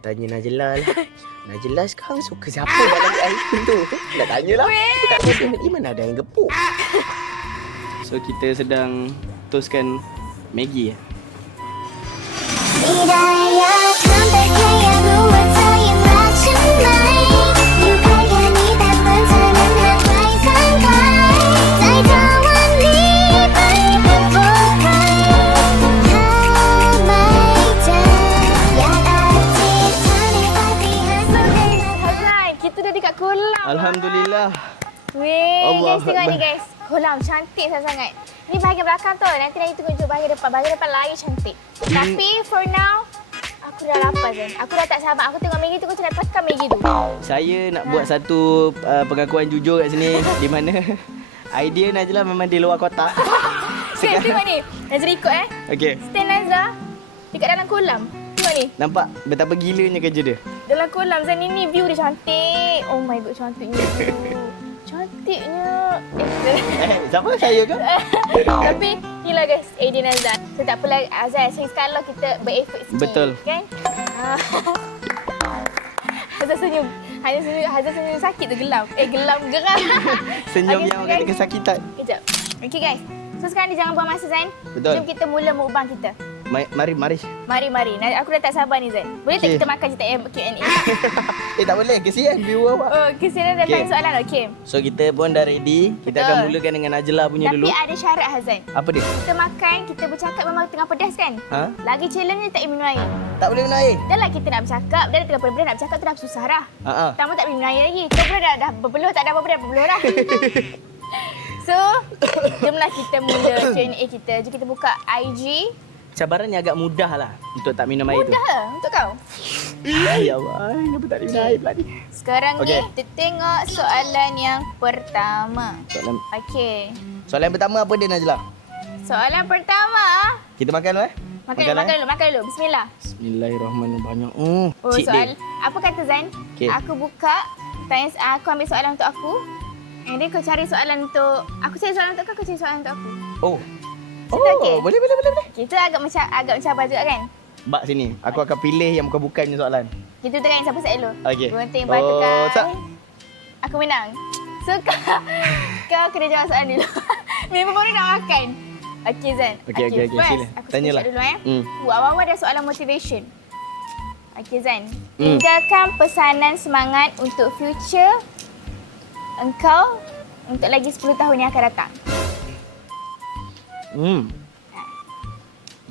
tanya Najla lah. Najla sekarang suka siapa dalam iPhone tu? Nak tanyalah. Di mana ada yang gepuk? So kita sedang toskan Maggi. Alhamdulillah. Weh, Allah guys tengok Akbar. ni guys. Kolam cantik sangat-sangat. Ni bahagian belakang tu. Nanti tunjuk bahagian depan. Bahagian depan lagi cantik. Tapi for now, aku dah lapar kan. Aku dah tak sabar. Aku tengok Maggi tu, aku nak tekan Maggi tu. Saya nak buat satu pengakuan jujur kat sini. Di mana idea Najla memang di luar kotak. Okay, tengok ni. Nazra ikut Okey. Stand Nazra dekat dalam kolam. Tengok ni. Nampak betapa gilanya kerja dia. Dalam kolam Zan, ini view dia cantik. Oh my god, cantiknya view. Cantiknya. Siapa saya ke? Tapi inilah guys, Aiden Azan. So tak apalah Azan, sekali kita bereffort sikit. Betul. Kan? Hazan senyum. Hazan senyum sakit tu gelam. Geram. Senyum Okay, yang so orang kata guys, kesakitan. Kejap. Okay guys. So sekarang ni jangan buang masa Zan. Betul. Jom kita mula mukbang kita. Mari. Mari. Aku dah tak sabar ni Zan. Boleh tak Okay. kita makan cerita Q&A? Tak boleh. Kesian viewer awak. Oh, kesian dah Okay. tanya soalan. Okay. So kita pun dah ready. Kita akan Betul. mulakan dengan Najla punya Tapi dulu. ada syarat Hazan. Apa dia? Kita makan, kita bercakap memang tengah pedas kan? Ha? Lagi challenge ni tak boleh minum air. Tak boleh minum air. Dah lah kita nak bercakap, dah tengah pedas nak bercakap tu dah susah dah. Ha. Pertama tak boleh minum air lagi. Kau pula dah berpeluh, tak ada apa-apa dah berpeluh dah. So, jomlah kita mula Q&A kita. Jom kita buka IG. Cabarannya agak mudah lah untuk tak minum air tu. Mudah lah untuk kau. Ya Allah, kenapa tak minum air pula ni? Sekarang Okey. ni, kita tengok soalan yang pertama. Okey. Soalan pertama apa dia Najla? Soalan pertama. Kita makan dulu Makan dulu. Bismillah. Bismillahirrahmanirrahim. Oh, Cik soal. dia. Apa kata Zain? Okey. Aku buka, aku ambil soalan untuk aku. And then kau cari soalan untuk... Aku cari soalan untuk kau cari soalan untuk aku. Oh. Kita okey? Boleh. Kita agak mencabar juga kan? Bak sini. Aku akan pilih yang bukan-bukan punya soalan. Kita tengok siapa set dulu. Okey. Gunting, Oh, batu, tak. Aku menang. So, kau kena jawab soalan dulu. Memang baru nak makan. Okey, Zan. Okey, First, sila. aku Tanyalah. screenshot dulu. Awal-awal ada soalan motivation. Okey, Zan. Hmm. Tinggalkan pesanan semangat untuk future engkau untuk lagi 10 tahun yang akan datang.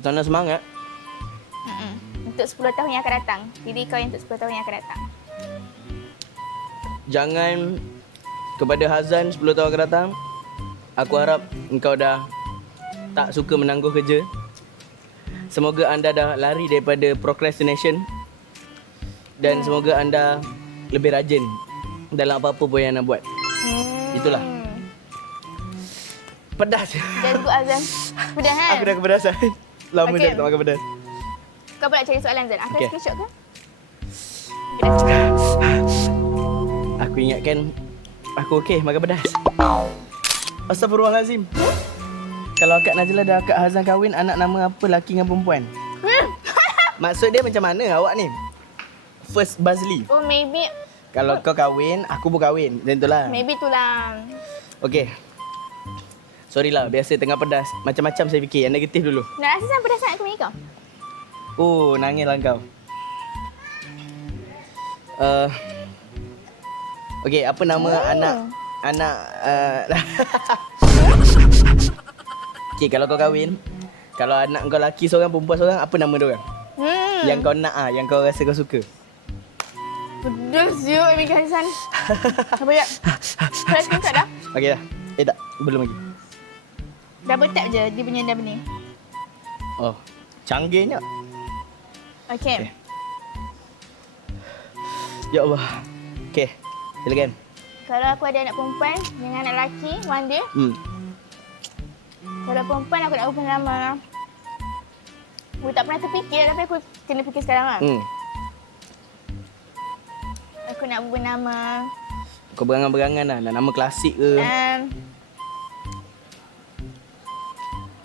Tanah semangat. Untuk 10 tahun yang akan datang. Diri kau yang untuk 10 tahun yang akan datang. Jangan kepada Hazan 10 tahun akan datang. Aku harap engkau dah tak suka menangguh kerja. Semoga anda dah lari daripada procrastination. Dan semoga anda lebih rajin dalam apa-apa pun yang nak buat. Itulah. Pedas. Dan good Azan. Pedas kan? Aku dah kepedasan. Lama Okey. dah tak makan pedas. Kau pula cari soalan Zan. Aku Okey. screenshot ke? Aku ingatkan aku okey makan pedas. Astagfirullahalazim. Kalau akak Najla dah akak Hazan kahwin, anak nama apa, laki dengan perempuan? Maksud dia macam mana awak ni? First Bazli. Oh, maybe Kalau kau kahwin, aku pun kahwin. Macam itulah. maybe tulang. Okey. Sorry lah, biasa tengah pedas. Macam-macam saya fikir. Yang negatif dulu. Nak rasa sampai pedas sangat ke Mika? Oh, nangislah kau. Okey, apa nama anak Okey, kalau kau kahwin, kalau anak kau lelaki seorang, perempuan seorang, apa nama dia orang? Yang kau nak yang kau rasa kau suka. Pedas je Mika Hasan. Apa ya? Pedas screenshot dah? Okey dah. Tak, belum lagi. Double tap je dia punya double ni. Oh, canggihnya. Okay. Okey. Ya Allah. Okey, silakan. Kalau aku ada anak perempuan dengan anak lelaki one day, kalau perempuan aku nak ubah nama. Aku tak pernah terfikir tapi aku kena fikir sekarang lah. Aku nak ubah nama Kau berangan-berangan lah. Nak nama klasik ke?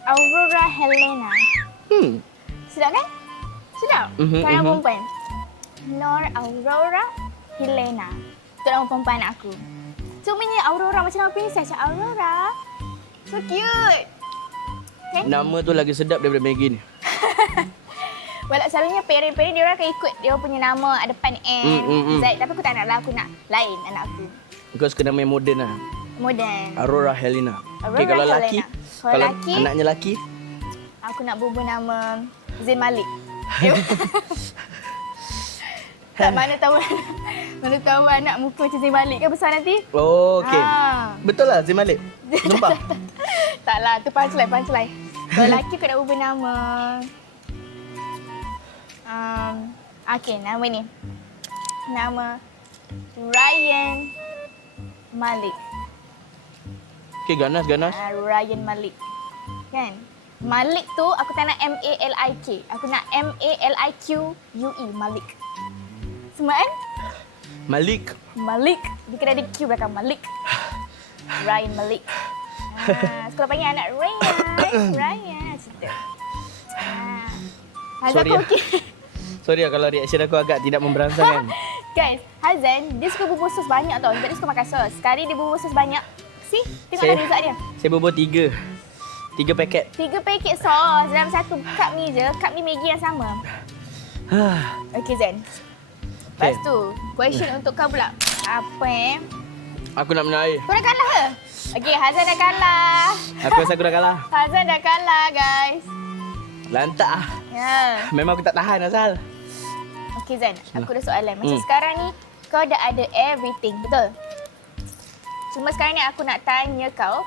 Aurora Helena. Sedap kan? Sedap? Kalau perempuan. Nor Aurora Helena. Itu nama perempuan anak aku. Cumanya Aurora macam nama princess. Macam Aurora. So cute. Okay. Nama tu lagi sedap daripada Maggie ni. Walau selalunya parent-parent dia orang akan ikut dia punya nama depan Z. Tapi aku tak nak lah. Aku nak lain anak aku. Kau suka nama yang moden lah. Moden. Aurora Helena. Aurora Okay, kalau Helena. laki, Kalau laki, anaknya laki, aku nak bubuh nama Zain Malik. Tak, mana tahu anak muka macam Zain Malik kan besar nanti. oh, okey. Betul lah Zain Malik. Nampak? Taklah, tu punchline. Kalau lelaki aku nak ubah nama. Okey, nama ni. Nama Ryan Malik. Okey, ganas. Ryan Malik. Kan? Malik tu aku tak nak M-A-L-I-K. Aku nak M-A-L-I-Q-U-E. Malik. Semua kan? Malik. Dia kena ada Q belakang. Malik. Ryan Malik. Sekolah panggil anak Ryan. Cerita. Hazan Sorry aku lah. okey. Sorry lah kalau reaction aku agak tidak memberansakan. Guys, Hazan dia suka bubur sos banyak tau. Sebab dia suka makan sos. Sekali dia bubur sos banyak. See? Tengoklah result dia. Saya bubur 3 paket. 3 paket sos dalam satu cup ni je. Cup ni Maggi yang sama. Okey Zain. Lepas tu, question untuk kau pula. Apa Aku nak minum air. Kau dah kalah ke? Okey, Hazan dah kalah. Aku rasa aku dah kalah. Hazan dah kalah, guys. Lantak ah. Ya. Memang aku tak tahan asal. Okey Zain, aku ada soalan. Macam sekarang ni, kau dah ada everything, betul? Cuma sekarang ni aku nak tanya kau,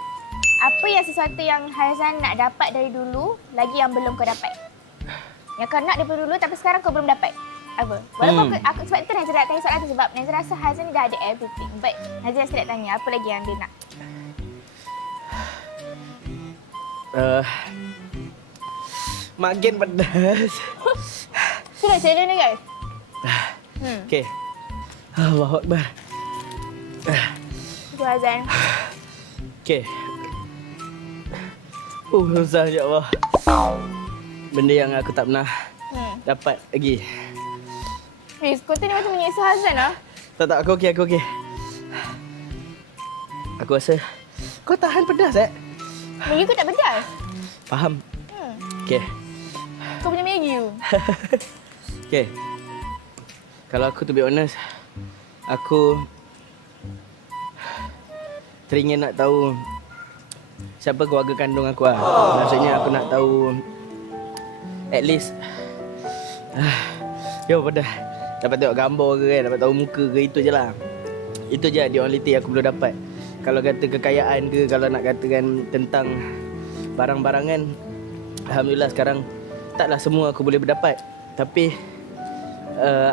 apa yang sesuatu yang Hazan nak dapat dari dulu, lagi yang belum kau dapat? Yang kau nak daripada dulu tapi sekarang kau belum dapat. Apa? Walaupun aku sebab itu Nazira nak tanya soalan tu sebab Nazira rasa Hazan ni dah ada everything. But Nazira still nak tanya, apa lagi yang dia nak? Makin pedas. Sudah challenge ni guys. Okey. Allahu Akbar. Itu Hazan. Okey. Susah ya Allah. Benda yang aku tak pernah dapat lagi. Fiz, kau tu ni macam menyiksa Hazan lah. Tak, aku okey. Aku rasa kau tahan pedas Maggi kau tak pedas. Faham. Okey. Kau punya Maggi tu. Okey. Kalau aku to be honest, aku teringin nak tahu siapa keluarga kandung aku lah. Maksudnya aku nak tahu at least pedas. Dapat tengok gambar ke kan, dapat tahu muka ke, itu je lah. Itu je the only thing aku belum dapat. Kalau kata kekayaan ke, kalau nak katakan tentang barang-barangan, alhamdulillah sekarang taklah semua aku boleh berdapat. Tapi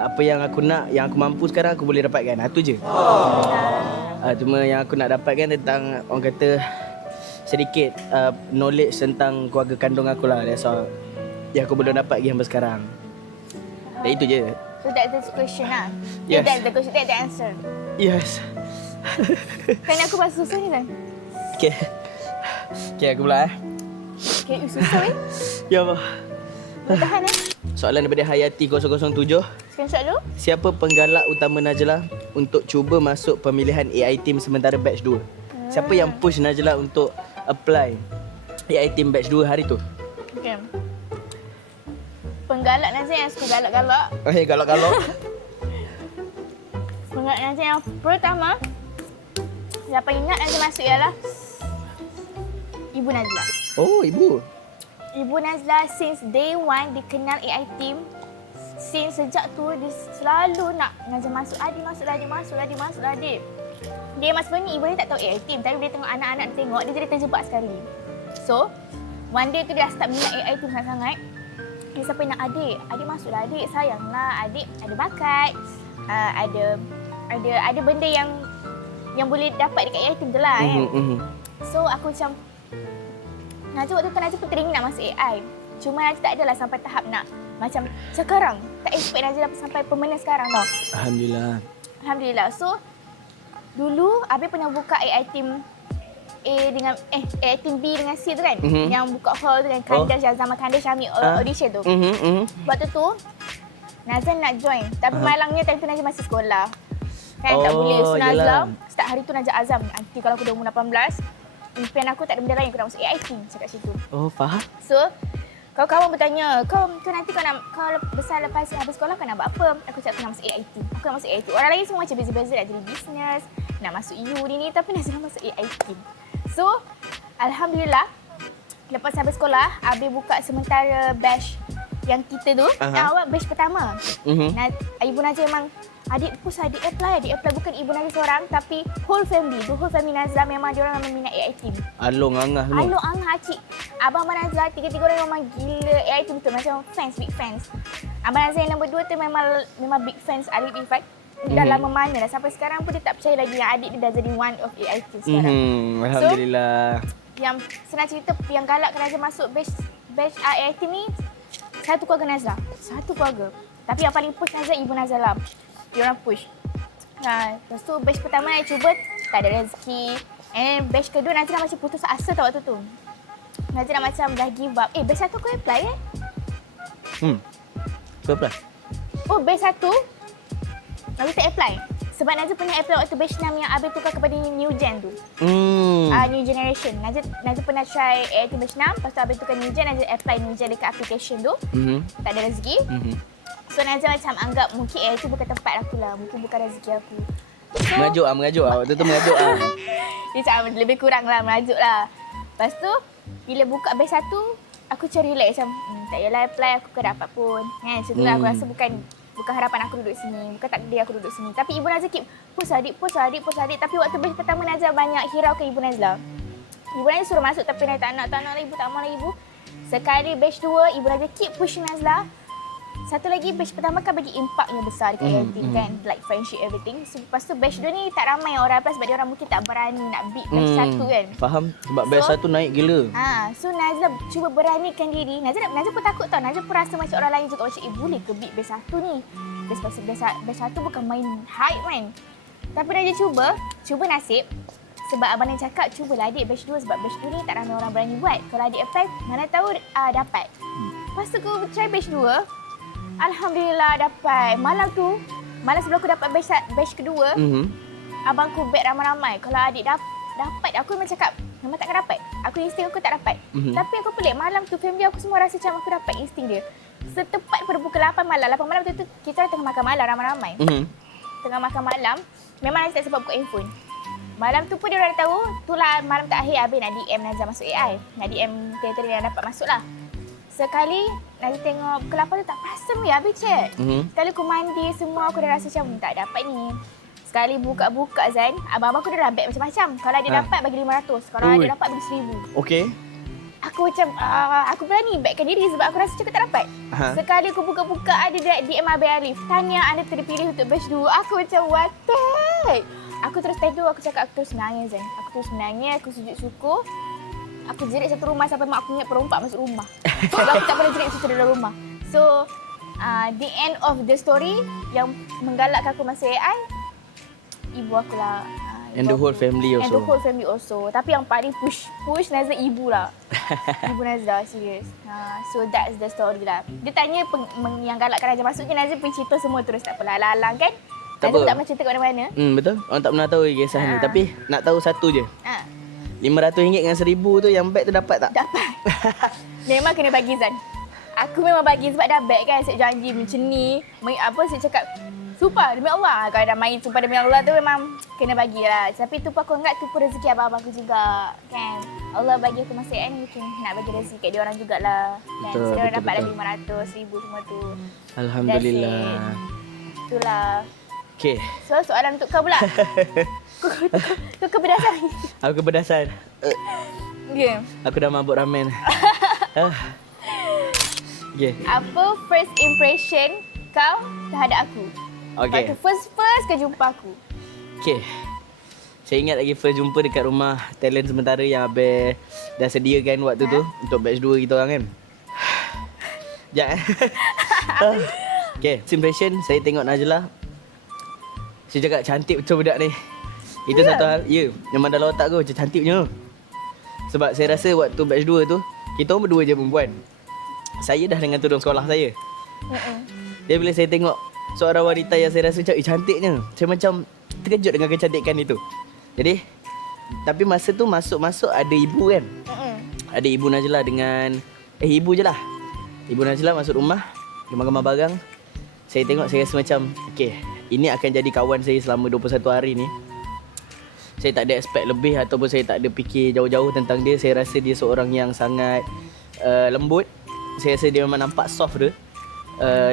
apa yang aku nak, yang aku mampu sekarang aku boleh dapatkan. Itu je. Cuma yang aku nak dapatkan tentang orang kata sedikit knowledge tentang keluarga kandung aku lah. That's all yang aku belum dapat lagi sampai sekarang. Dan itu je. So that's the question lah. Yes. That's the question, that's the answer. Yes. Kan aku bahasa susah ni kan? Okay, aku pula Okay, susah weh. Ya Allah. Kau tahan Soalan daripada Hayati 007. Screenshot dulu. Siapa penggalak utama Najlah untuk cuba masuk pemilihan AI Team sementara batch 2? Siapa yang push Najlah untuk apply AI Team batch 2 hari tu? Okay. Penggalak Nazir yang suka galak-galak. Okay, galak-galak. Penggalak Nazir yang pertama, siapa ingat Nazir masuk ialah Ibu Nazlah. Oh, ibu. Ibu Nazlah since day one dikenal AI Team. Since sejak tu dia selalu nak Nazir masuk. Adik masuklah adik. Dia mas sebenarnya ibu ni tak tahu AI Team, tapi dia tengok anak-anak dia tengok, dia jadi terjebak sekali. So, one day tu dia start minat AI Team sangat-sangat. Dia sampai nak adik masuklah adik, sayanglah adik ada bakat. Ada benda yang boleh dapat dekat AI Team tu lah kan. So aku macam Najib waktu tu Najib pun teringin nak masuk AI. Cuma Najib tak adalah sampai tahap nak macam sekarang. Tak expect Najib sampai permanent sekarang tau. Alhamdulillah. So dulu Abi pernah buka AI Team AI Team B dengan C tu kan. Yang buka hall tu kan, Kandash zaman Kandash ambil audition tu. Waktu tu Nazan nak join. Tapi malangnya time tu Nazan masih sekolah. Kan tak Oh, boleh. So Nazan, yelah. start hari tu Nazan azam. Nanti kalau aku dah umur 18, impian aku tak ada benda lain. Aku nak masuk AIT cakap situ. Oh, faham. So, kawan-kawan bertanya, kau nanti kau besar lepas habis sekolah kau nak buat apa? Aku cakap aku nak masuk AIT. Aku nak masuk AIT. Orang lain semua macam beza-beza nak jadi business, nak masuk U ni, tapi Nazan nak masuk AIT. So, Alhamdulillah, lepas habis sekolah, Abi buka sementara batch yang kita tu, awak batch pertama. Ibu Nazan memang, adik apply bukan ibu Nazan seorang, tapi whole family Nazan memang diorang minat AIT. Along angah semua. Along angah cik. Abang Nazan, tiga-tiga orang memang gila AIT betul, macam fans, big fans. Abang Nazan yang nombor 2 tu memang big fans Alif Ifat. Dah lama mana dah, sampai sekarang pun dia tak percaya lagi yang adik dia dah jadi one of AIT sekarang. Alhamdulillah. So, yang senang cerita, yang galak Nazan masuk batch AIT ni, satu keluarga Nazan. Satu keluarga. Tapi yang paling push Nazan, ibu Nazan lah. Diorang push. Lepas tu batch pertama Nazan cuba, tak ada rezeki. And batch kedua Nazan dah macam putus asa tau waktu tu. Nazan dah macam dah give up. Batch satu kau apply Kau apply? Oh, batch satu Nazan tak apply. Sebab Nazan pernah apply waktu batch 6 yang Abel tukar kepada new gen tu. New generation. Nazan pernah try AIT batch 6, lepas tu Abel tukar new gen, Nazan apply new gen dekat application tu. Tak ada rezeki. So Nazan macam anggap mungkin AIT bukan tempat aku lah, mungkin bukan rezeki aku. So, Mengajuk lah. Waktu tu mengajuk lah. dia macam lebih kurang lah, merajuk lah. Lepas tu, bila buka batch 1, aku macam relax macam, tak payahlah apply, aku kan dapat pun. Kan, macam tu lah, aku rasa bukan harapan aku duduk sini, bukan takdir aku duduk sini. Tapi ibu Nazan keep, push adik. Tapi waktu batch pertama Nazan banyak hiraukan ibu Nazan. Ibu Nazan suruh masuk tapi Nazan tak nak lah ibu, tak mau lah ibu. Sekali batch 2, ibu Nazan keep pushing Nazan. Satu lagi, batch pertama kan bagi impak yang besar dekat AIT kan, like friendship everything. So, lepas tu batch 2 ni tak ramai orang apply sebab dia orang mungkin tak berani nak beat batch 1 kan. Faham, sebab batch 1 naik gila. So Nazan cuba beranikan diri. Nazan pun takut tau. Nazan pun rasa macam orang lain juga macam boleh ke beat batch 1 ni. Batch 1 bukan main hype kan. Tapi Nazan cuba nasib. Sebab abang yang cakap, cubalah adik batch 2 sebab batch 2 ni tak ramai orang berani buat. Kalau adik apply, mana tahu dapat. Lepas tu aku try batch 2. Alhamdulillah dapat. Malam sebelum aku dapat batch kedua, abangku bet ramai-ramai. Kalau adik dapat, aku memang cakap, memang takkan dapat. Aku insting aku tak dapat. Tapi aku pelik, malam tu family aku semua rasa macam aku dapat insting dia. Setepat pada pukul 8 malam. 8 malam tu kita tengah makan malam ramai-ramai. Tengah makan malam, memang Nazan tak sempat buka handphone. Malam tu pun dia orang tahu, itulah malam terakhir Abang nak DM Nazan masuk AI. Nak DM territory yang dapat masuk lah. Sekali Nazan tengok pukul 8 tu tak perasan weh, habis check. Sekali aku mandi semua, aku dah rasa macam tak dapat ni. Sekali buka-buka Zan, abang-abang aku dah bet macam-macam. Kalau dia dapat bagi 500, kalau dia dapat bagi 1000. Okey. Aku macam, aku berani betkan diri sebab aku rasa cakap tak dapat. Sekali aku buka-buka ada DM Abang Alif. Tanya anda terpilih untuk batch 2. Aku macam, what the heck? Aku terus tidur, aku cakap aku terus menangis Zan. Aku terus menangis, aku sujud syukur. Aku jerit satu rumah sampai mak aku ingat perompak masuk rumah. Sebab aku tak boleh jerit situ dalam rumah. So, the end of the story yang menggalakkan aku masuk AI, ibu aku lah. And the whole family also. And the whole family also. Tapi yang paling push Nazan ibu lah. Ibu Nazan, serius. So that's the story lah. Dia tanya yang galakkan Nazan masuk je, Nazan pun cerita semua terus. Tak apalah, alang-alang kan. Tak Nazan apa. tak pernah cerita kat mana-mana. Betul. Orang tak pernah tahu kisah ni. Tapi nak tahu satu je. RM500 dengan RM1,000 tu yang beg tu dapat tak? Dapat. Memang kena bagi Zan. Aku memang bagi sebab dah beg kan. Saya janji macam ni. Saya cakap, sumpah demi Allah. Kalau dah main sumpah demi Allah tu memang kena bagilah. Tapi tu pun aku anggap tu pun rezeki abang-abang aku juga. Kan? Allah bagi aku masa ni mungkin nak bagi rezeki kat dia orang jugalah. Kan? Betul, Dia orang betul, dapat dah betul. 500, 1000 semua tu. Alhamdulillah. Itulah. Okay. So soalan untuk kau pula. Kau kepedasan. Aku kepedasan. Ya. Aku dah mabuk ramen. Okay. Apa first impression kau terhadap aku? Okay. Waktu first kau jumpa aku. Okay. Saya ingat lagi first jumpa dekat rumah talent sementara yang Abel dah sediakan waktu tu untuk batch 2 kita orang kan. Sekejap Okay, first impression saya tengok Najlah. Saya cakap cantik betul budak ni. Itu satu hal. Ya, memang dalam otak aku macam cantik punya. Sebab saya rasa waktu batch 2 tu, kita orang berdua je perempuan. Saya dah dengan tudung sekolah saya. Jadi bila saya tengok seorang wanita yang saya rasa macam cantiknya, saya macam terkejut dengan kecantikan itu. Jadi tapi masa tu masuk ada ibu kan. Ada Ibu Najlah dengan ibu je lah. Ibu Najlah masuk rumah, gemar-gemar barang. Saya tengok, saya rasa macam okay, ini akan jadi kawan saya selama 21 hari ni. Saya tak ada expect lebih ataupun saya tak ada fikir jauh-jauh tentang dia. Saya rasa dia seorang yang sangat lembut. Saya rasa dia memang nampak soft tu.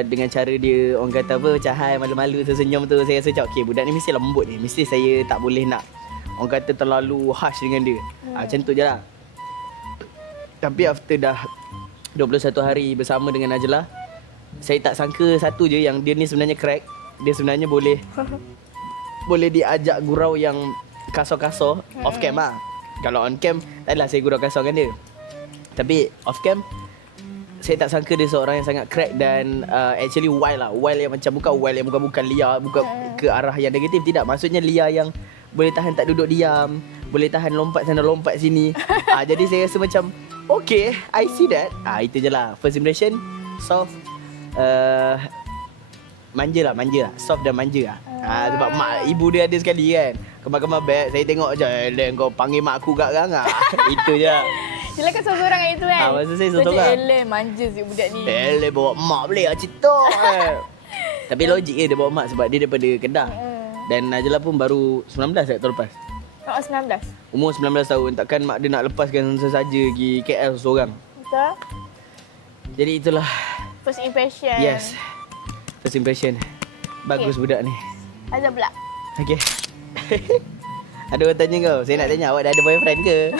Dengan cara dia, orang kata apa, macam hai, malu-malu, tersenyum tu. Saya rasa macam okay, budak ni mesti lembut ni. Mesti saya tak boleh nak, orang kata, terlalu harsh dengan dia. Macam tu je lah. Tapi after dah 21 hari bersama dengan Najlah, saya tak sangka satu je, yang dia ni sebenarnya crack. Dia sebenarnya boleh diajak gurau yang kasar-kasar off cam lah. Kalau on cam, taklah saya gurau kasar dengan dia. Tapi off cam, saya tak sangka dia seorang yang sangat crack dan actually wild lah. Wild yang macam bukan wild yang bukan liar, bukan ke arah yang negatif. Tidak, maksudnya liar yang boleh tahan tak duduk diam, boleh tahan lompat sana lompat sini. Jadi saya rasa macam okay, I see that. Itu je lah. First impression, soft, manja lah. Soft dan manja lah. Sebab mak ibu dia ada sekali kan, kemar-kemar beg. Saya tengok je, kau panggil mak aku garang lah. Itu je. Yelah kan seorang kat itu kan. Masa saya seorang. Manja si budak ni. Bawa mak boleh lah cerita. Tapi logik dia bawa mak sebab dia daripada Kedah. Dan Najlah pun baru 19 tak tahun lepas. 19. Umur 19 tahun. Takkan mak dia nak lepaskan sesaja pergi KL seorang. Betul. Jadi itulah First impression. Yes, first impression. Bagus budak ni. Azab pula. Okay. Ada orang tanya kau, saya nak tanya, awak dah ada boyfriend ke?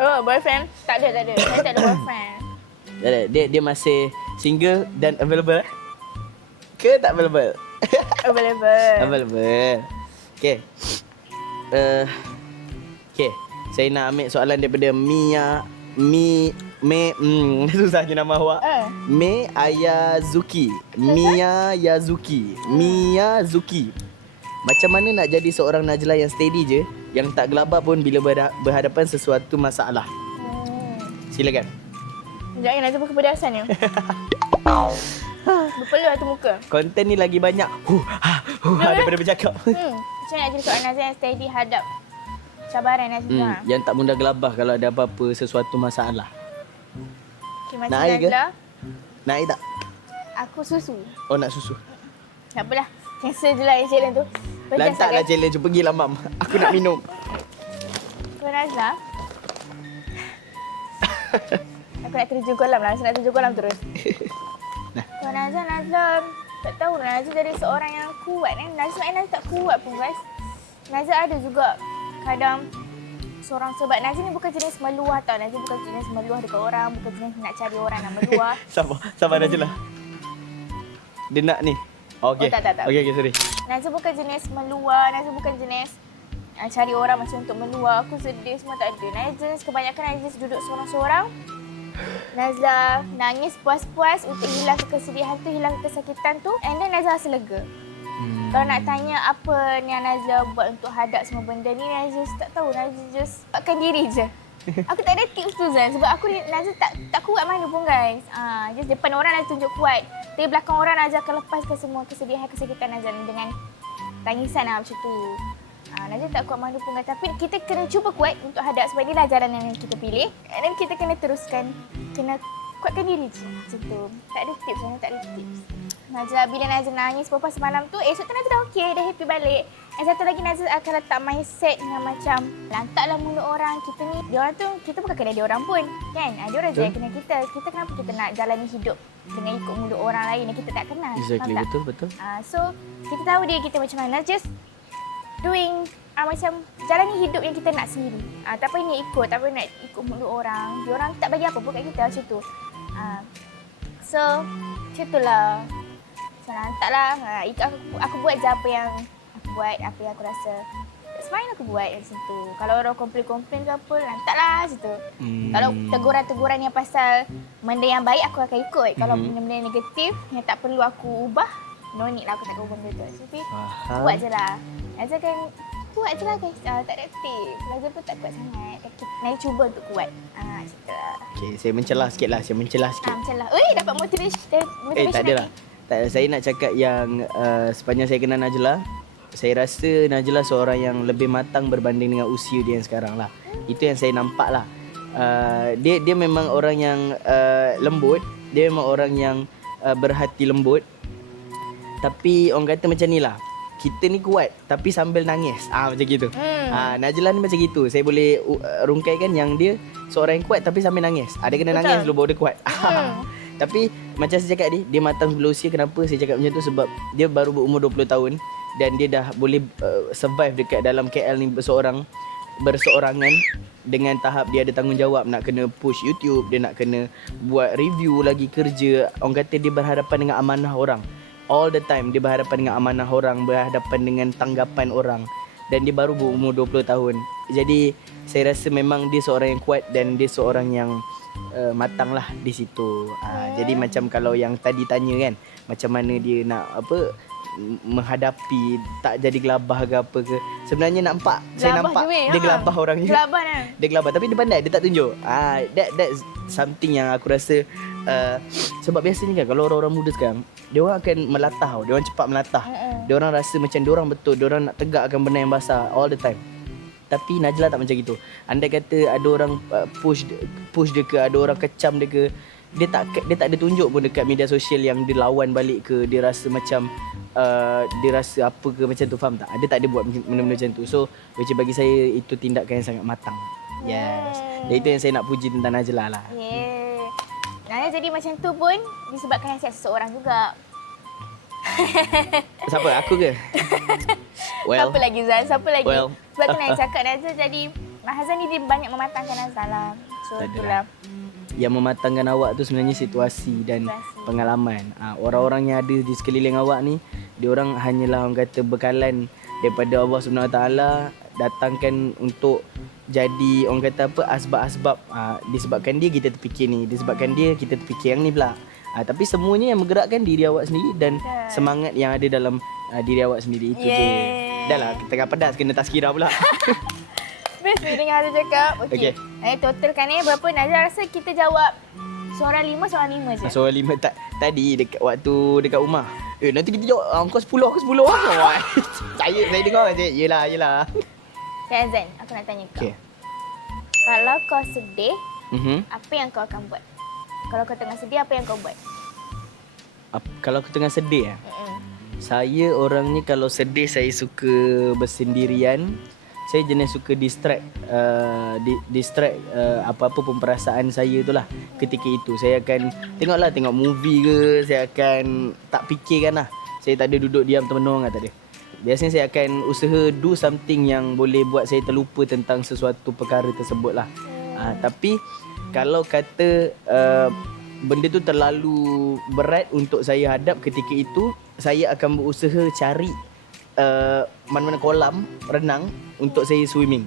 Oh, boyfriend? Tak ada. Saya tak ada boyfriend. Tak ada. Dia masih single dan available ke tak available? Available. Okay. Okay. Saya nak ambil soalan daripada susahnya nama awak. Miyazuki. Macam mana nak jadi seorang Najlah yang steady je, yang tak gelabah pun bila berhadapan sesuatu masalah? Silakan. Sekejap Najlah berkepedasan ni. Berpeluh tu muka. Konten ni lagi banyak daripada bercakap. Macam nak jadi seorang Najlah yang steady hadap cabaran Najlah. Yang tak mudah gelabah kalau ada apa-apa sesuatu masalah. Okay, macam Nak air ke? Najlah. Nak air tak? Aku susu. Oh, nak susu. Tak apalah. Cancel je lah yang challenge tu. Lantaklah challenge, pergilah mam. Aku nak minum. Tuan Najlah. Aku nak terjun kolam lah. Saya nak terjun kolam terus. Tuan Najlah. Tak tahu lah. Najlah jadi seorang yang kuat. Najlah tak kuat pun guys. Najlah ada juga kadang seorang, sebab Najlah ni bukan jenis meluah tau. Najlah bukan jenis meluah dekat orang. Bukan jenis nak cari orang nak meluah. Sabar Najlah. Dia nak ni. Okay. Oh, tak. Okay, sorry. Najlah bukan jenis meluah. Najlah bukan jenis cari orang macam untuk meluah. Aku sedih semua tak ada. Najlah jenis kebanyakan Najlah duduk seorang-seorang. Najlah nangis puas-puas untuk hilang kesedihan tu, hilang kesakitan tu. And then Najlah rasa lega. Kalau nak tanya apa yang Najlah buat untuk hadap semua benda ni, Najlah tak tahu. Najlah just buatkan diri je. Aku tak ada tips tu Zan. Sebab aku ni Najlah tak kuat mana pun guys. Just depan orang Najlah tunjuk kuat. Tapi belakang orang Najlah akan lepaskan semua kesedihan, kesakitan Najlah dengan tangisan lah macam tu. Najlah tak kuat mana pun guys. Tapi kita kena cuba kuat untuk hadap sebab inilah jalan yang kita pilih. And then kita kena teruskan. Kena kuatkan diri je macam tu. Tak ada tips, Najlah tak ada tips. Najlah bila Najlah nangis berapa semalam tu, esok tu Najlah dah okey, dah happy balik. Dan satu lagi Najlah akan letak mindset yang macam lantaklah mulut orang. Kita ni, dia orang tu, kita bukan kena dia orang pun. Kan? Dia orang je yang kena kita. Kita kenapa kita nak jalani hidup dengan ikut mulut orang lain yang kita tak kenal? Exactly, betul. So, kita tahu diri kita macam mana. Just doing macam jalani hidup yang kita nak sendiri. Tak payah nak ikut, tak payah nak ikut mulut orang. Dia orang tak bagi apa pun kat kita macam tu. So, macam itulah. Lantaklah. Aku buat je apa yang aku buat, apa yang aku rasa that's fine aku buat macam tu. Kalau orang komplain ke apa, lantaklah macam tu. Kalau teguran-teguran yang pasal benda yang baik, aku akan ikut. Kalau benda-benda negatif yang tak perlu aku ubah, no need lah aku tak ubah benda tu. Tapi buat je lah. Najlah kan kuat je lah guys. Tak ada tips. Najlah pun tak kuat sangat. Najlah cuba untuk kuat. Macam tu lah. Okay, saya mencelah sikit lah. Mencelah. Oi, dapat motivation. Tak adalah. Tak, saya nak cakap yang sepanjang saya kenal Najla, saya rasa Najla seorang yang lebih matang berbanding dengan usia dia yang sekarang lah. Itu yang saya nampak lah. Dia memang orang yang lembut. Dia memang orang yang berhati lembut. Tapi orang kata macam ni lah, kita ni kuat tapi sambil nangis. Macam gitu. Najla ni macam gitu. Saya boleh rungkaikan yang dia seorang yang kuat tapi sambil nangis. Dia kena nangis dulu baru dia kuat. Tapi macam saya cakap dia matang sebelum usia. Kenapa saya cakap macam tu? Sebab dia baru berumur 20 tahun dan dia dah boleh survive dekat dalam KL ni berseorangan dengan tahap dia ada tanggungjawab nak kena push YouTube, dia nak kena buat review lagi, kerja. Orang kata dia berhadapan dengan amanah orang. All the time dia berhadapan dengan amanah orang, berhadapan dengan tanggapan orang, dan dia baru berumur 20 tahun. Jadi saya rasa memang dia seorang yang kuat dan dia seorang yang matang lah di situ. Jadi macam kalau yang tadi tanya kan, macam mana dia nak menghadapi tak jadi gelabah ke apa ke. Sebenarnya nampak, saya nampak dia gelabah orangnya. Gelabah kan? Dia gelabah tapi dia pandai, dia tak tunjuk. That's something yang aku rasa sebab biasanya kan kalau orang-orang muda sekarang, dia orang akan melatah, dia orang cepat melatah. Dia orang rasa macam dia orang betul, dia orang nak tegakkan benda yang basah all the time. Tapi Najla tak macam gitu. Andai kata ada orang push dia ke, ada orang kecam dia ke, dia tak ada tunjuk pun dekat media sosial yang dia lawan balik ke, dia rasa macam dia rasa apa ke macam tu, faham tak? Dia tak ada buat benda-benda macam tu. So which bagi saya itu tindakan yang sangat matang. Yes. Dan itu yang saya nak puji tentang Najla lah. Naya jadi macam tu pun disebabkan nasihat seseorang juga. Siapa? Aku ke? Siapa lagi Zan? Siapa lagi? Sebab tu Naya cakap Nazal jadi Hazan ni dia banyak mematangkan Nazal lah. So itulah. Yang mematangkan awak tu sebenarnya situasi dan pengalaman. Orang-orang yang ada di sekeliling awak ni, diorang hanyalah orang kata bekalan daripada Allah SWT datangkan untuk jadi orang kata apa, asbab-asbab. Disebabkan dia kita terfikir ni, disebabkan dia kita terfikir yang ni pula. Tapi semuanya yang menggerakkan diri awak sendiri dan semangat yang ada dalam diri awak sendiri itu je. Dah lah, tengah pedas kena tazkirah pula. Best dengan Hazal cakap. Okey. Totalkan ni berapa? Nazal rasa kita jawab seorang 5 je. Seorang 5 tak tadi waktu dekat rumah. Nanti kita jawab kau 10 aku 10 lah. Saya dengar je. Yelah. Okay, Hazan, aku nak tanya kau. Kalau kau sedih, apa yang kau akan buat? Kalau kau tengah sedih, apa yang kau buat? Kalau aku tengah sedih saya orangnya kalau sedih saya suka bersendirian. Saya jenis suka distract apa-apa pun perasaan saya tu lah. Ketika itu saya akan tengok movie ke, saya akan tak fikirkan lah. Saya tak ada duduk diam termenung tak ada. Biasanya saya akan usaha do something yang boleh buat saya terlupa tentang sesuatu perkara tersebut lah. Tapi kalau kata benda tu terlalu berat untuk saya hadap ketika itu, saya akan berusaha cari mana-mana kolam renang untuk saya swimming.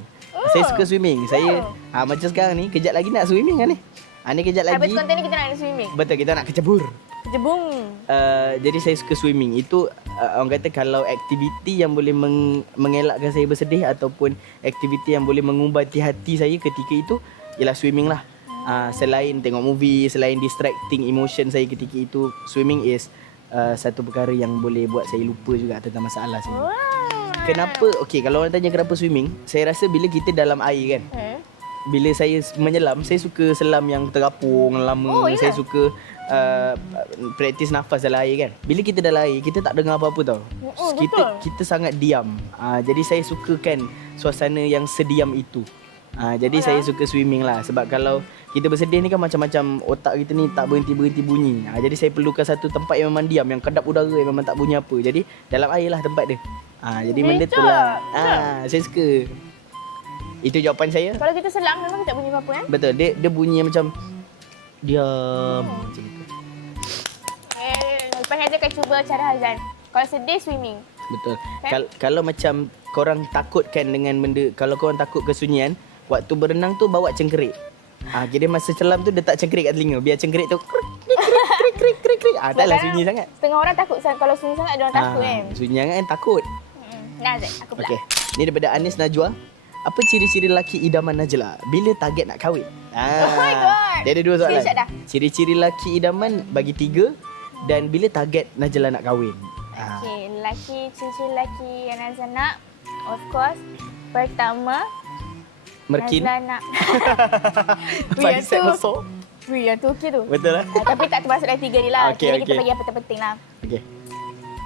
Saya suka swimming. Saya macam sekarang ni kejap lagi nak swimming kan ni. Ni kejap lagi. Habis konten ni kita nak swimming. Betul, kita nak kecebur. Jadi saya suka swimming. Itu orang kata kalau aktiviti yang boleh mengelakkan saya bersedih ataupun aktiviti yang boleh mengubati hati saya ketika itu ialah swimming lah. Selain tengok movie, selain distracting emotion saya ketika itu, swimming is satu perkara yang boleh buat saya lupa juga tentang masalah saya. Kenapa? Okey, kalau orang tanya kenapa swimming, saya rasa bila kita dalam air kan, bila saya menyelam, saya suka selam yang terapung lama. Saya suka praktis nafas dalam air kan. Bila kita dalam air, kita tak dengar apa-apa tau. Kita sangat diam. Jadi saya sukakan suasana yang sediam itu. Jadi saya suka swimming lah. Sebab kalau kita bersedih ni kan macam-macam, otak kita ni tak berhenti-berhenti bunyi. Jadi saya perlukan satu tempat yang memang diam, yang kedap udara, yang memang tak bunyi apa. Jadi dalam air lah tempat dia. Jadi benda tu lah saya suka. Itu jawapan saya. Kalau kita selam memang tak bunyi apa-apa kan? Betul, dia bunyi macam diam macam tu. Lepas ni akan cuba cara Hazan. Kalau sedih swimming. Betul. Kalau macam korang takutkan dengan benda, kalau korang takut kesunyian, waktu berenang tu bawa cengkerik. Kira masa selam tu letak cengkerik kat telinga, biar cengkerik tu krik. Taklah sunyi sangat. Setengah orang takut kalau sunyi sangat, dia orang takut kan. Sunyi sangat kan takut. Nah, Hazan, aku pula. Okey. Ni daripada Anis Najwa. Apa ciri-ciri lelaki idaman Najla bila target nak kahwin? Oh my god. Dia ada 2 soalan. Screenshot dah. Ciri-ciri lelaki idaman bagi 3 Dan bila target Najla nak kahwin? Okay, ciri-ciri lelaki yang Nazla nak, of course, pertama, Merkin. Nazla nak Bicep besar. yang tu okey tu. Betul lah. Tapi tak termasuk dalam 3 ni lah. Okey, Jadi kita okey. bagi yang penting-penting lah. Okay.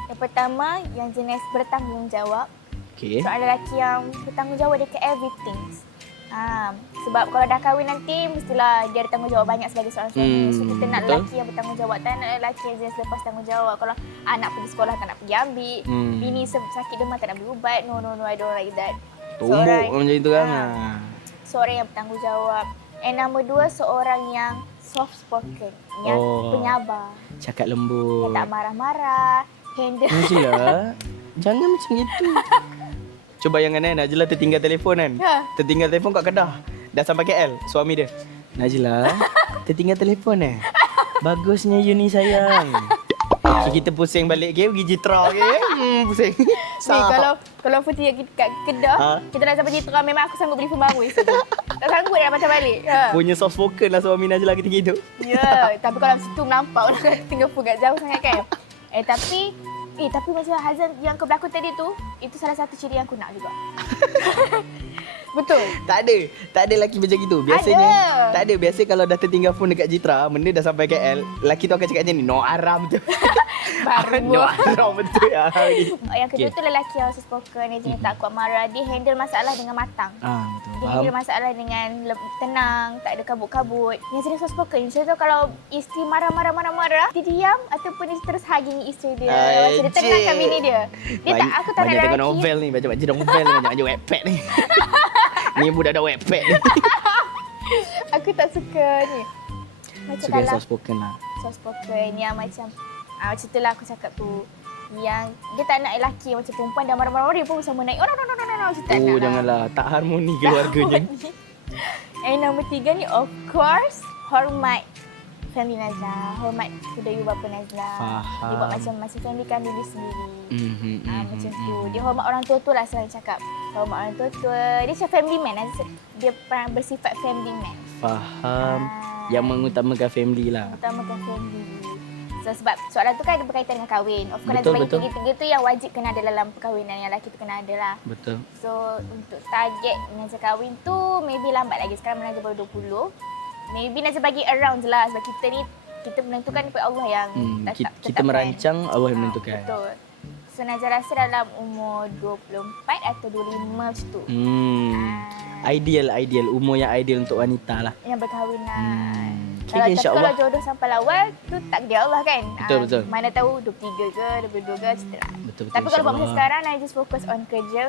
Yang pertama, yang jenis bertanggungjawab. Okay. Seorang lelaki yang bertanggungjawab dekat everything. Sebab kalau dah kahwin nanti, mestilah dia ada tanggungjawab banyak sebagai seorang suami. So kita nak betul. lelaki yang bertanggungjawab. Tak nak lelaki yang jenis lepas tanggungjawab. Kalau anak pergi sekolah tak nak pergi ambil. Bini sakit demam tak nak beli ubat. No, I don't like that. Tumbuk macam itu kan. Seorang yang bertanggungjawab. And nombor 2, seorang yang soft spoken. Yang penyabar. Cakap lembut. Yang tak marah-marah. Handle. Najla, jangan macam itu. Cuba bayangkan Najla tertinggal telefon kan. Ya. Tertinggal telefon kat Kedah. Dah sampai KL, suami dia. Najla, tertinggal telefon Bagusnya you ni sayang. Okay, kita pusing balik pergi Jitra pusing. Ni kalau Putih kat Kedah, kita dah sampai Jitra, memang aku sanggup beli phone baru esok tu. Tak sanggup nak patah balik. Punya soft spoken lah suami Najla ketika itu. Ya, tapi kalau situ nampak orang tinggal phone kat jauh sangat kan. Tapi macam Hazan yang kau berlakon tadi tu, itu salah satu ciri yang aku nak juga. Betul. Tak ada lelaki macam gitu. Biasanya tak ada. Biasa kalau dah tertinggal phone dekat Jitra, benda dah sampai KL, lelaki tu akan cakap macam ni, no aram tu. Baru no aram betul. Yang kedua tu lelaki yang spoken, dia jenis tak kuat marah, dia handle masalah dengan matang. Betul. Dia handle masalah dengan tenang, tak ada kabut-kabut. Yang jenis soft spoken, contoh kalau isteri marah, dia diam ataupun dia terus hugging isteri dia. Macam dia tenangkan bini dia. Dia tak, aku tak nak banyak tengok lelaki. novel ni, baca-baca novel ni, banyak Wattpad ni. Ni budak dah Wattpad ni. Aku tak suka ni. Macam Suka kalau soft spoken lah. soft spoken yang macam macam itulah aku cakap tu. Yang dia tak nak lelaki macam perempuan dah marah-marah dia pun sama naik. No. Macam tak nak lah. Janganlah. Tak harmoni keluarganya. And nombor 3 ni of course hormat family Nazla. Hormat budaya bapa Nazla. Faham. Dia buat macam family kan diri sendiri. Macam tu. Dia hormat orang tua-tua lah selalu cakap. Hormat orang tua-tua. Dia macam family man. Dia bersifat family man. Faham. Yang mengutamakan family lah. Utamakan family. So sebab soalan tu kan ada berkaitan dengan kahwin. Of course Betul, bagi betul. tiga-tiga tu yang wajib kena ada dalam perkahwinan. Yang lelaki tu kena ada lah. Betul. So untuk target Nazla kahwin tu maybe lambat lagi. Sekarang Nazla baru 20. Maybe Nazla bagi around je lah. Sebab kita ni, kita menentukan daripada Allah yang Kita merancang, Allah yang menentukan. Betul. So Nazla rasa dalam umur 24 atau 25 macam tu. Ideal. Umur yang ideal untuk wanita lah. Yang berkahwinan. Okay, insyaAllah. Kalau jodoh sampai awal, tu takdir Allah kan. Betul. Mana tahu 23 ke, 22 ke, macam tu lah. Betul. Tapi kalau buat masa insyaAllah. sekarang, I just fokus on kerja.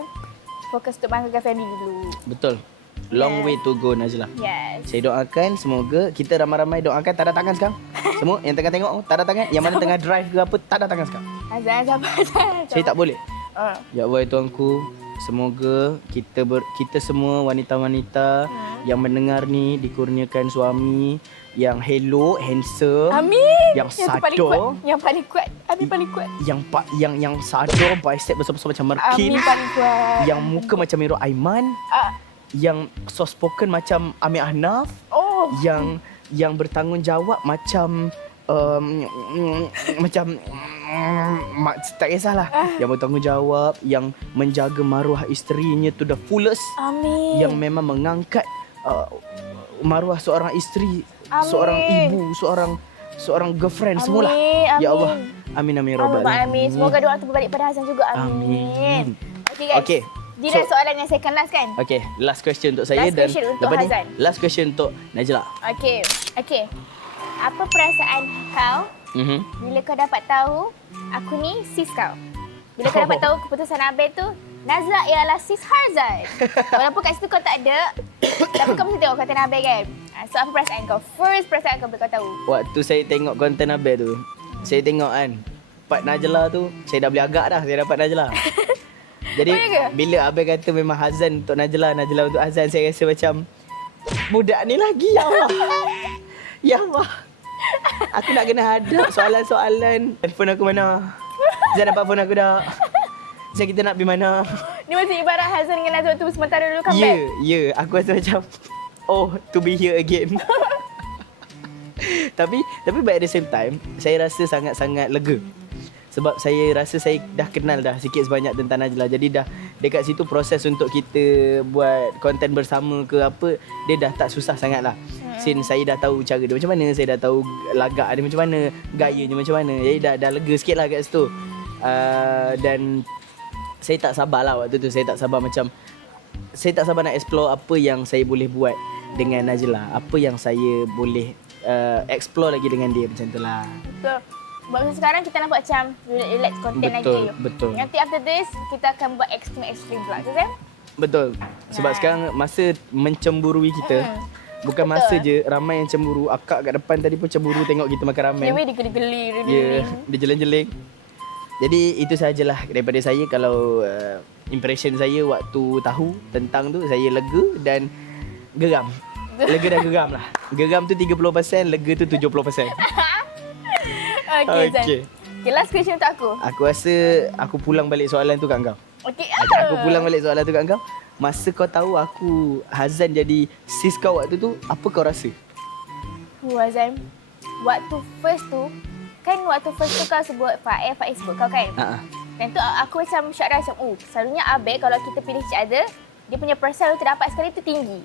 Fokus untuk banggakan family dulu. Betul. Long way to go Najla. Yes. Saya doakan semoga kita ramai-ramai doakan tanda tangan sekarang. Semua yang tengah tengok tanda tangan, yang mana tengah drive ke apa tanda tangan sekarang. Azan. Saya tak boleh. Ya Allah ya Tuanku, semoga kita semua wanita-wanita yang mendengar ni dikurniakan suami yang hello, handsome, Amin. yang tu paling kuat. sadar, Yang paling kuat. Amin paling kuat. yang sadar, bicep besar-besar macam Merkin, Amin paling kuat. yang muka macam Miro Aiman, yang soft spoken macam Amir Ahnaf, yang bertanggungjawab macam tak kisahlah, yang bertanggungjawab, yang menjaga maruah isterinya to the fullest, Amin. yang memang mengangkat maruah seorang isteri, Amin. seorang ibu, seorang girlfriend semualah. Amin. Ya Allah. Amin amin rabbal Amin. Semoga doa tu berbalik pada Hazan juga. Amin. Okey guys. Okey. Dia dah soalan yang second last kan? Okay, last question untuk saya Last question untuk lepas ni, Hazan. last question untuk Najla. Okey. Apa perasaan kau bila kau dapat tahu aku ni sis kau? Bila kau dapat tahu keputusan Abel tu, Nazla ialah sis Hazan. Walaupun kat situ kau tak ada, tapi kau mesti tengok konten Abel kan? So apa perasaan kau? First perasaan kau bila kau tahu? Waktu saya tengok konten Abel tu, saya tengok kan part Najla tu, saya dah boleh agak dah saya dapat Najla. Jadi bila Abel kata memang Hazan untuk Najla untuk Hazan, saya rasa macam budak ni lagi, ya Allah. Ya Allah. Aku nak kena hadap soalan-soalan. Phone aku mana? Zan dapat phone aku dah. Zan kita nak pergi mana? Ni masih ibarat Hazan dengan Nazla tu sementara dulu comeback. Ya. Aku rasa macam to be here again. Tapi but at the same time, saya rasa sangat-sangat lega. Sebab saya rasa saya dah kenal dah sikit sebanyak tentang Najlah. Jadi dah dekat situ proses untuk kita buat konten bersama ke apa, dia dah tak susah sangat lah. Since saya dah tahu cara dia macam mana, saya dah tahu lagak dia macam mana, gayanya macam mana. Jadi dah lega sikit lah kat situ. Dan saya tak sabar lah waktu tu. Saya tak sabar nak explore apa yang saya boleh buat dengan Najlah. Apa yang saya boleh explore lagi dengan dia, macam tu lah. Betul. Sebab sekarang kita nampak macam relax konten lagi. Betul. Nanti after this, kita akan buat extreme pula. Betul kan? Betul. Sebab sekarang masa mencemburui kita. Bukan Betul. masa je, ramai yang cemburu. Akak kat depan tadi pun cemburu tengok kita makan ramen. Dia geli-geli. Ya, dia jeling-jeling. Jadi itu sajalah daripada saya. Kalau impression saya waktu tahu tentang tu, saya lega dan geram. Lega dan geram lah. Geram tu 30%, lega tu 70%. Okay, Zan. Okay, last question untuk aku. Aku rasa aku pulang balik soalan tu kat kau. Okay. Aku pulang balik soalan tu kat kau. Masa kau tahu aku Hazan jadi sis kau waktu tu, apa kau rasa? Zan, waktu first tu kau sebut Faiz sebut kau kan? Dan tu aku macam syak macam, selalunya Abel kalau kita pilih each other, dia punya perasaan untuk dapat sekali tu tinggi.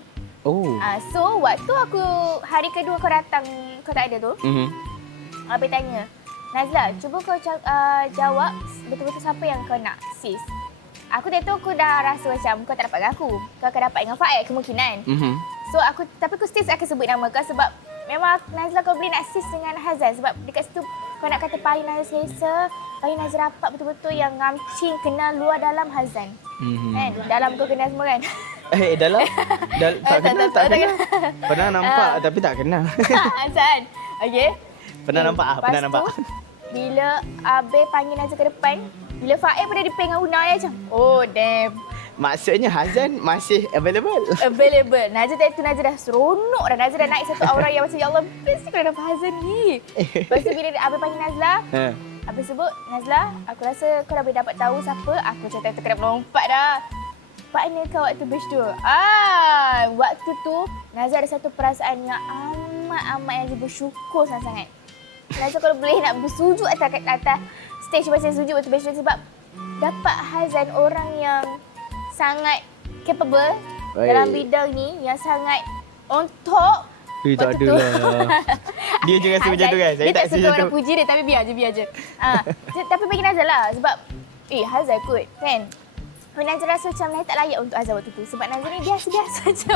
So waktu aku hari kedua kau datang, kau tak ada tu, Abel tanya, Nazlah, cuba kau jawab betul-betul siapa yang kau nak sis. Aku dah rasa macam kau tak dapat dengan aku. Kau akan dapat dengan Faiz kemungkinan. So aku still akan sebut nama kau sebab memang Nazlah kau boleh nak sis dengan Hazan. Sebab dekat situ kau nak kata paling Nazlah selesa, paling Nazlah rapat betul-betul yang ngamcing kenal luar dalam Hazan. Kan? Dalam kau kenal semua kan? Dalam? Tak kenal. Pernah nampak tapi tak kenal. Hazan. Okay. Pernah nampak. Bila Abel panggil Nazlah ke depan, bila Faiz pada dia pegang Una macam, oh damn. Maksudnya Hazan masih available. Nazlah tadi tu Nazlah dah seronok dah. Nazlah dah naik satu aura yang macam, ya Allah, best kalau dapat Hazan ni. Lepas tu bila Abel panggil Nazlah, Abel sebut, Nazlah, aku rasa kau dah boleh dapat tahu siapa. Aku macam terkena melompat dah. Partner kau waktu batch tu. Waktu tu Nazlah ada satu perasaan yang amat yang bersyukur sangat-sangat. Nazlah kalau boleh nak bersujud atas stage macam sujud waktu batch tu sebab dapat Hazan orang yang sangat capable dalam bidang ni, yang sangat on top. Tak ada lah. Dia je rasa macam tu kan. Saya dia tak suka orang tu. puji dia, tapi biar je. Tapi bagi Nazlah lah sebab Hazan kot kan. Nazlah rasa macam Nazlah tak layak untuk Hazan waktu tu. Sebab Nazlah ni biasa-biasa je.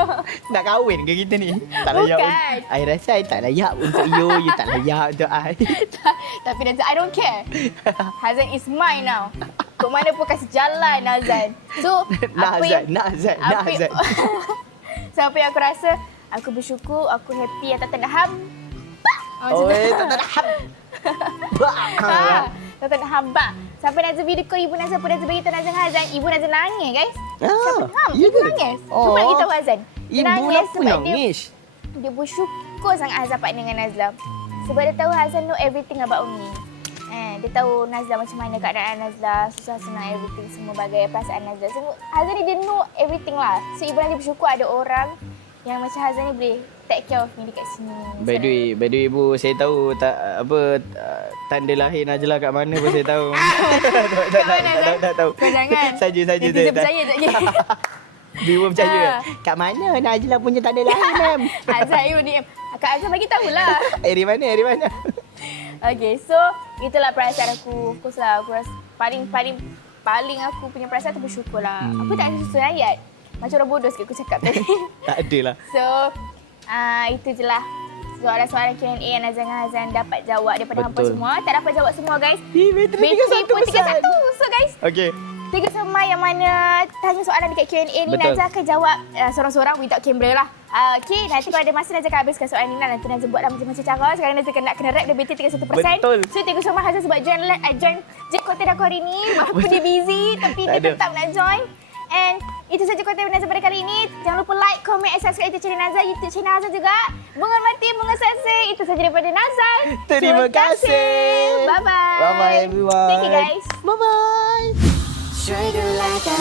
Nak kahwin ke kita ni? Tak layak. Bukan. I rasa I tak layak untuk you tak layak untuk I. Tapi Nazlah, I don't care. Hazan is mine now. Kau mana pun kasih jalan Hazan. So, Nak Hazan. So, apa yang aku rasa, aku bersyukur, aku happy yang tak nak hampa. Tak nak hampa. Tak nak hampa. Sampai Nazlah video call ibu Nazlah pun Nazlah beritahu Nazlah dengan Hazan. Ibu Nazlah nangis guys. Ibu nangis. Cuba nak beritahu Hazan. Dia nangis sebab dia bersyukur sangat Hazan partner dengan Nazlah. Sebab dia tahu Hazan know everything about me. Dia tahu Nazlah macam mana keadaan Nazlah, susah senang everything, semua bagai perasaan Nazlah. Semua Hazan ni dia know everything lah. So ibu Nazlah bersyukur ada orang yang macam Hazan ni boleh take care of me dekat sini. By the way ibu, saya tahu tanda lahir Najlah kat mana pun saya tahu. Tak tahu. Kau jangan. Saja. Saya percaya tak? Viewer percaya. Kat mana Najlah punya tanda lahir, ma'am? Azhar ni. Kak Azhar bagi tahulah. Dari mana? Okay, so itulah perasaan aku. Of course lah, aku rasa paling aku punya perasaan tu bersyukur lah. Aku tak ada susun ayat. Macam orang bodoh sikit aku cakap tadi. Tak ada lah. So, itu je lah. Soalan-soalan Q&A yang Nazan dengan Hazan dapat jawab daripada hampa semua. Tak dapat jawab semua guys. Bateri pun 31. So guys, okay. tiga sama yang mana tanya soalan dekat Q&A ni, Nazan akan jawab seorang-seorang without camera lah. Okay, nanti kalau ada masa Nazan akan habiskan soalan ni lah. Nanti Nazan buat macam-macam cara. Sekarang Nazan kena rap dia bateri 31%. Betul. So tiga sama Hazan sebab join konten aku hari ni. Walaupun dia busy tapi dia tetap nak join. And itu saja konten Nazan pada kali ini. Jangan lupa like, comment and subscribe YouTube channel Nazan, YouTube channel Hazan juga. Bunga mati, bunga sasih. Itu saja daripada Nazan. Terima kasih. Bye-bye. Bye-bye everyone. Thank you guys. Bye-bye. Trigger like a